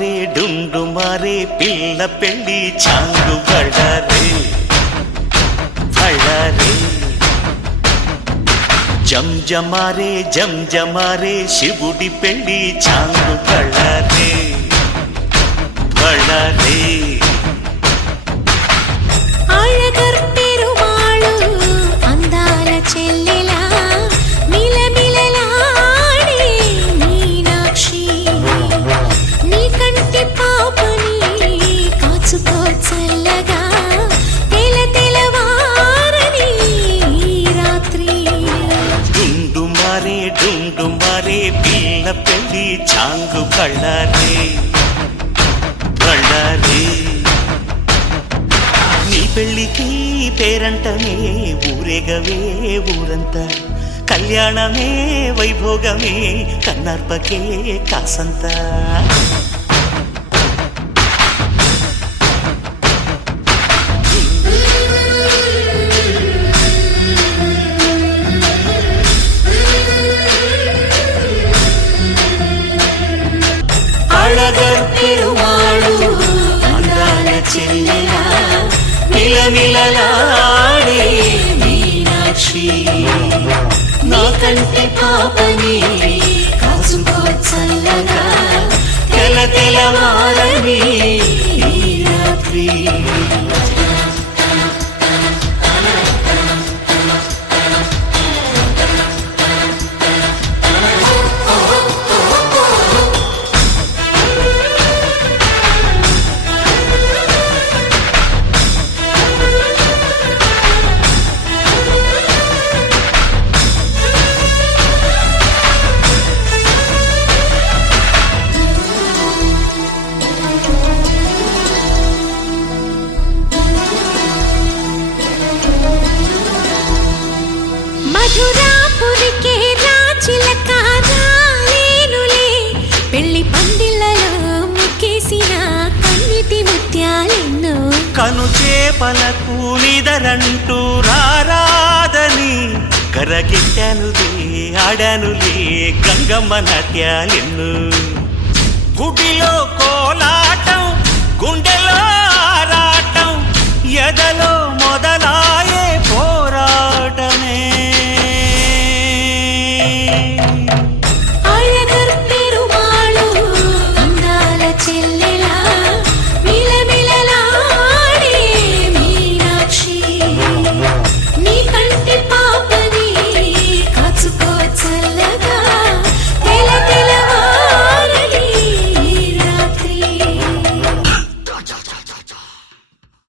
మారే డుండు మారే పిల్ల పెళ్ళి చాంగు బళ్ళారే బళ్ళారే జంజమారే జంజమారే శివుడి పెళ్ళి చాంగు బళ్ళారే బళ్ళారే అళగర్ పెరుమాళు అందాల చెల్లెలా మిలమిలలాడే మీనాక్షి నీ కంటి పాపని కాచుకో చల్లగా తెలవారని రాత్రి డుండు మారే పిల్ల పెళ్ళి చాంగు బళ్ళారే బళ్ళారే నీ పెళ్ళికి పేరంటమే ఊరేగవే ఊరంతా కళ్యాణమే వైభోగమే కన్నార్పకే కాసంతా అళగర్ పెరుమాళు అందాల చెల్లెలా మిలమిలలాడే మీనాక్షి నీ కంటి పాపని కాచుకో చల్లగా తెలవారని రాత్రి మధురాపురికే రాచిలక రాలేనులే పెళ్లి పందిళ్ళలో ముక్కేసిన కన్నిటి ముత్యాలెన్నో కను చేపలకు నిదరంటూ రారాదని కరగిట్టానులే ఆడానులే గంగమ్మ నాట్యాలెన్ను గుడిలో కోలాటం గుండెలో ఆరాటం ఎదలో మొదలా